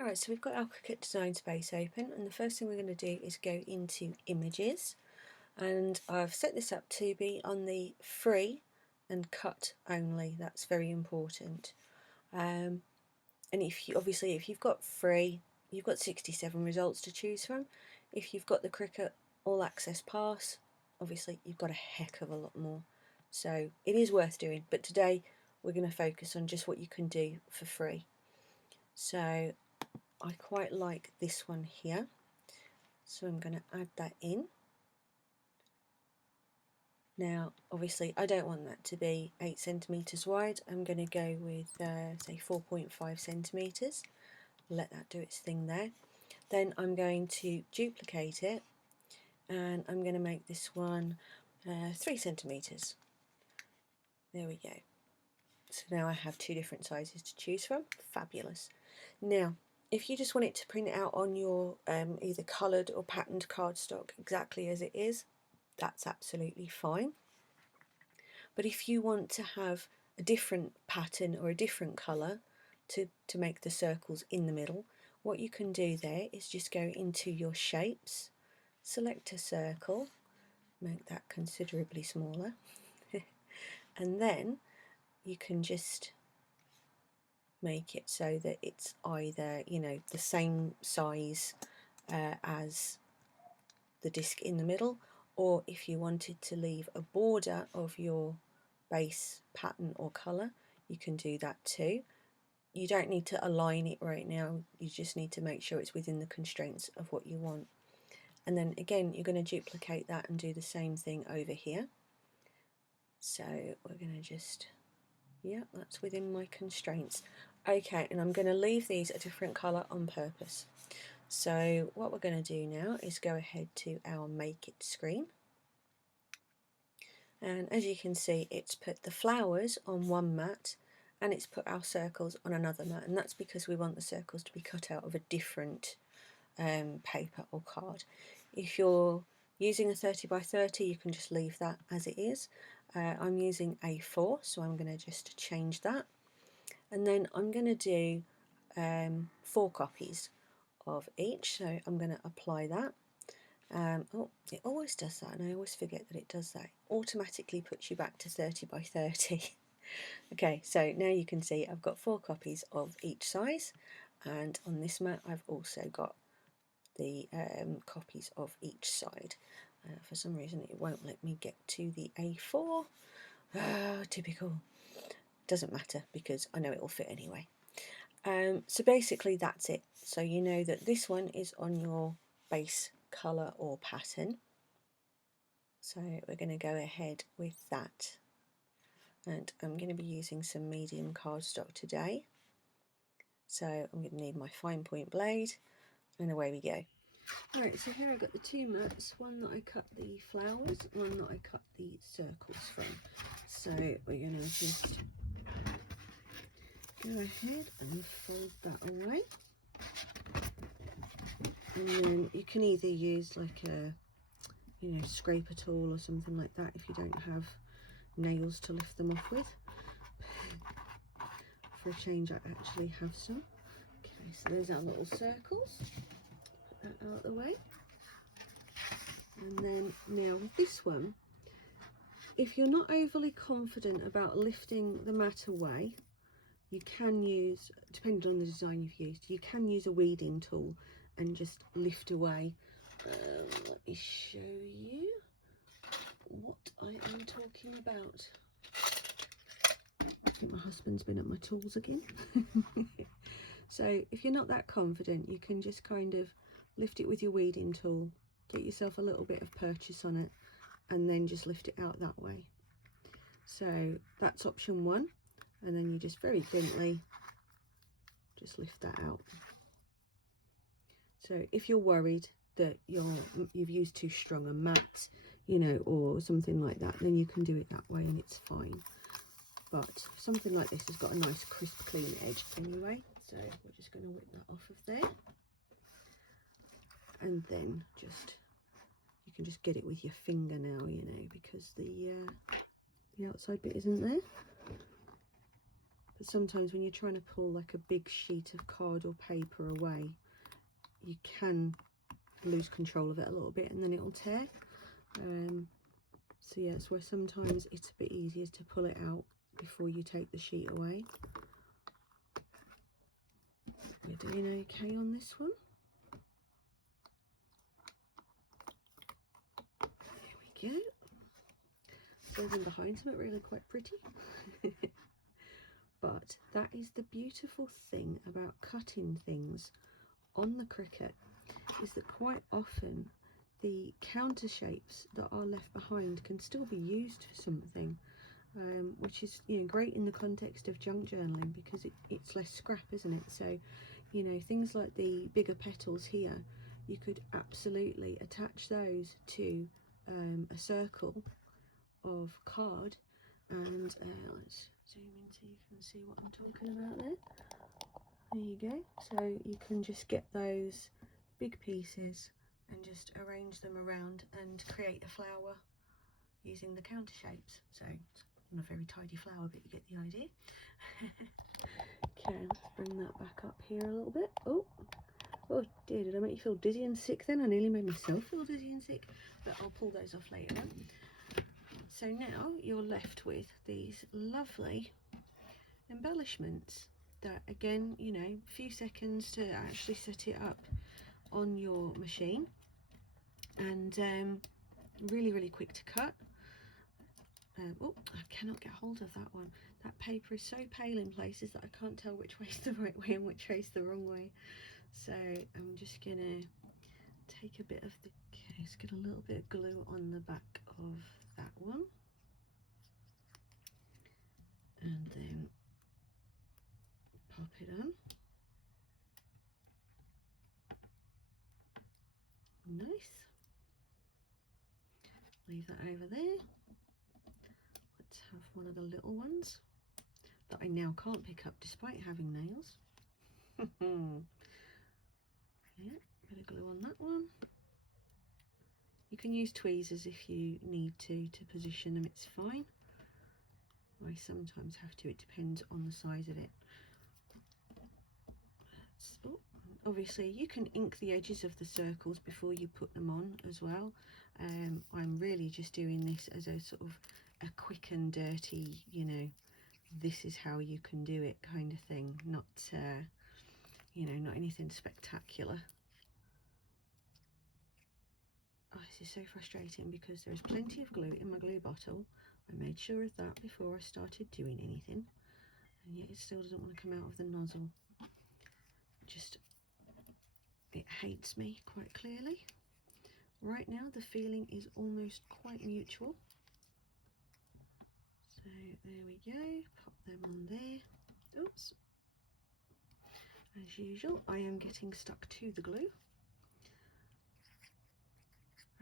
Alright, so we've got our Cricut design space open, and the first thing we're going to do is go into images, and I've set this up to be on the free and cut only. That's very important. And if you've got free, you've got 67 results to choose from. If you've got the Cricut All Access Pass, obviously you've got a heck of a lot more. So it is worth doing, but today we're going to focus on just what you can do for free. So I quite like this one here, so I'm going to add that in. Now obviously I don't want that to be 8 centimeters wide. I'm going to go with say 4.5 centimeters. Let that do its thing there. Then I'm going to duplicate it, and I'm going to make this one 3 centimeters. There we go. So now I have two different sizes to choose from. Fabulous. Now if you just want it to print it out on your either coloured or patterned cardstock exactly as it is, that's absolutely fine. But if you want to have a different pattern or a different colour to make the circles in the middle, what you can do there is just go into your shapes, select a circle, make that considerably smaller, and then you can just make it so that it's either, you know, the same size as the disc in the middle, or if you wanted to leave a border of your base pattern or colour, you can do that too. You don't need to align it right now, you just need to make sure it's within the constraints of what you want. And then again you're going to duplicate that and do the same thing over here. So we're going to just, yeah, that's within my constraints. Okay, and I'm going to leave these a different colour on purpose. So what we're going to do now is go ahead to our Make It screen, and as you can see it's put the flowers on one mat and it's put our circles on another mat, and that's because we want the circles to be cut out of a different paper or card. If you're using a 30 by 30 you can just leave that as it is. I'm using A4, so I'm going to just change that, and then I'm going to do 4 copies of each, so I'm going to apply that. Oh, it always does that, and I always forget that it does that. It automatically puts you back to 30 by 30. Okay, so now you can see I've got 4 copies of each size, and on this mat I've also got the copies of each side. For some reason it won't let me get to the A4. Typical. Doesn't matter because I know it will fit anyway. So basically that's it. So you know that this one is on your base colour or pattern. So we're going to go ahead with that. And I'm going to be using some medium cardstock today. So I'm going to need my fine point blade, and away we go. Alright, so here I've got the 2 mats, one that I cut the flowers, one that I cut the circles from. So we're going to just go ahead and fold that away. And then you can either use like a, you know, scraper tool or something like that if you don't have nails to lift them off with. For a change I actually have some. Okay, so there's our little circles. Put that out of the way. And then now with this one, if you're not overly confident about lifting the mat away, you can use, depending on the design you've used, you can use a weeding tool and just lift away. Let me show you what I am talking about. I think my husband's been at my tools again. So if you're not that confident, you can just kind of lift it with your weeding tool, get yourself a little bit of purchase on it, and then just lift it out that way. So that's option 1, and then you just very gently just lift that out. So if you're worried that you've used too strong a mat, you know, or something like that, then you can do it that way and it's fine. But something like this has got a nice crisp clean edge anyway, so we're just going to whip that off of there, and then just, you can just get it with your finger now, you know, because the outside bit isn't there. but sometimes when you're trying to pull like a big sheet of card or paper away, you can lose control of it a little bit and then it'll tear. So yeah, it's where sometimes it's a bit easier to pull it out before you take the sheet away. We're doing okay on this one. There we go. So then behind some really quite pretty. But that is the beautiful thing about cutting things on the Cricut, is that quite often the counter shapes that are left behind can still be used for something, which is, you know, great in the context of junk journaling because it's less scrap, isn't it? So, you know, things like the bigger petals here, you could absolutely attach those to a circle of card, and let's zoom in so you can see what I'm talking about there. There you go. So you can just get those big pieces and just arrange them around and create a flower using the counter shapes. So it's not a very tidy flower, but you get the idea. Okay, let's bring that back up here a little bit. Oh dear, did I make you feel dizzy and sick then? I nearly made myself feel dizzy and sick, but I'll pull those off later on. So now you're left with these lovely embellishments that, again, you know, a few seconds to actually set it up on your machine, and really quick to cut. Oh, I cannot get hold of that one. That paper is so pale in places that I can't tell which way's the right way and which way's the wrong way. So I'm just gonna take a bit of the, okay, let's get a little bit of glue on the back of that one, and then pop it on. Nice. Leave that over there. Let's have one of the little ones that I now can't pick up despite having nails. Yeah, bit of glue on that one. You can use tweezers if you need to position them, it's fine. I sometimes have to, it depends on the size of it. Oh, obviously you can ink the edges of the circles before you put them on as well. I'm really just doing this as a sort of a quick and dirty, you know, this is how you can do it kind of thing, not you know, not anything spectacular. Oh, this is so frustrating because there's plenty of glue in my glue bottle. I made sure of that before I started doing anything, and yet it still doesn't want to come out of the nozzle. Just, it hates me quite clearly. Right now the feeling is almost quite mutual. So there we go, pop them on there. Oops. As usual, I am getting stuck to the glue.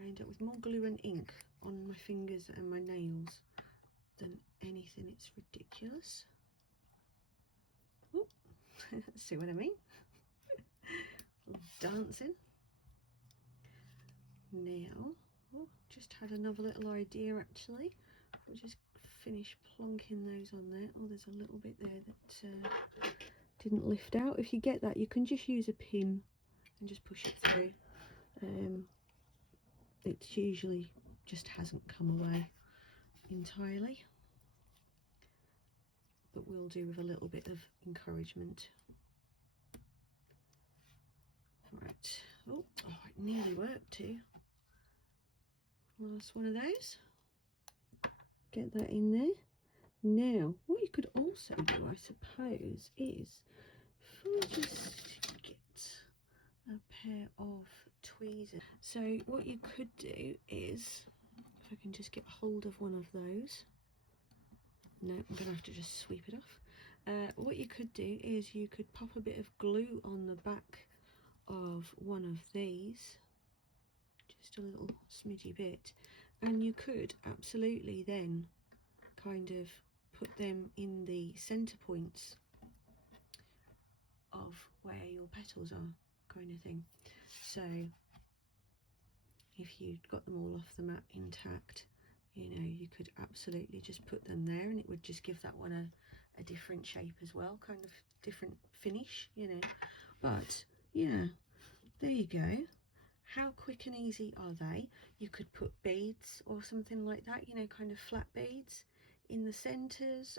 I end up with more glue and ink on my fingers and my nails than anything. It's ridiculous. Ooh. See what I mean? Dancing. Now, oh, just had another little idea actually. We'll just finish plonking those on there. Oh, there's a little bit there that didn't lift out. If you get that, you can just use a pin and just push it through. It's usually just hasn't come away entirely, but we'll do with a little bit of encouragement. Right. Oh, it nearly worked too. Last one of those. Get that in there. Now, what you could also do, I suppose, is if I just get a pair of tweezers. So what you could do is, if I can just get hold of one of those. No, I'm going to have to just sweep it off. What you could do is you could pop a bit of glue on the back of one of these, just a little smidgy bit, and you could absolutely then kind of put them in the center points of where your petals are, kind of thing. So if you got them all off the mat intact, you know, you could absolutely just put them there and it would just give that one a different shape as well, kind of different finish, you know. But yeah, there you go. How quick and easy are they? You could put beads or something like that, you know, kind of flat beads in the centres.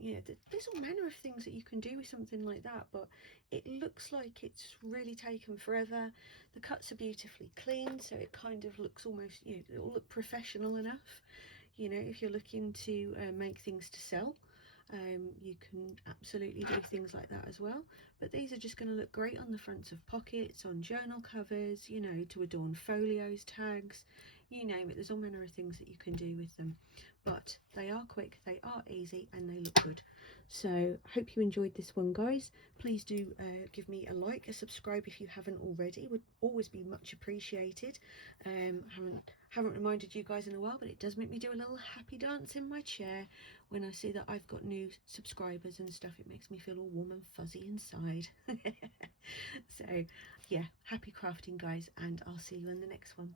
You know, there's all manner of things that you can do with something like that, but it looks like it's really taken forever. The cuts are beautifully clean, so it kind of looks almost, you know, it'll look professional enough. You know, if you're looking to make things to sell, you can absolutely do things like that as well. But these are just going to look great on the fronts of pockets, on journal covers, you know, to adorn folios, tags, you name it. There's all manner of things that you can do with them. But they are quick, they are easy, and they look good. So hope you enjoyed this one, guys. Please do give me a like, a subscribe if you haven't already. Would always be much appreciated. Haven't reminded you guys in a while, but it does make me do a little happy dance in my chair when I see that I've got new subscribers and stuff. It makes me feel all warm and fuzzy inside. So yeah, happy crafting, guys, and I'll see you in the next one.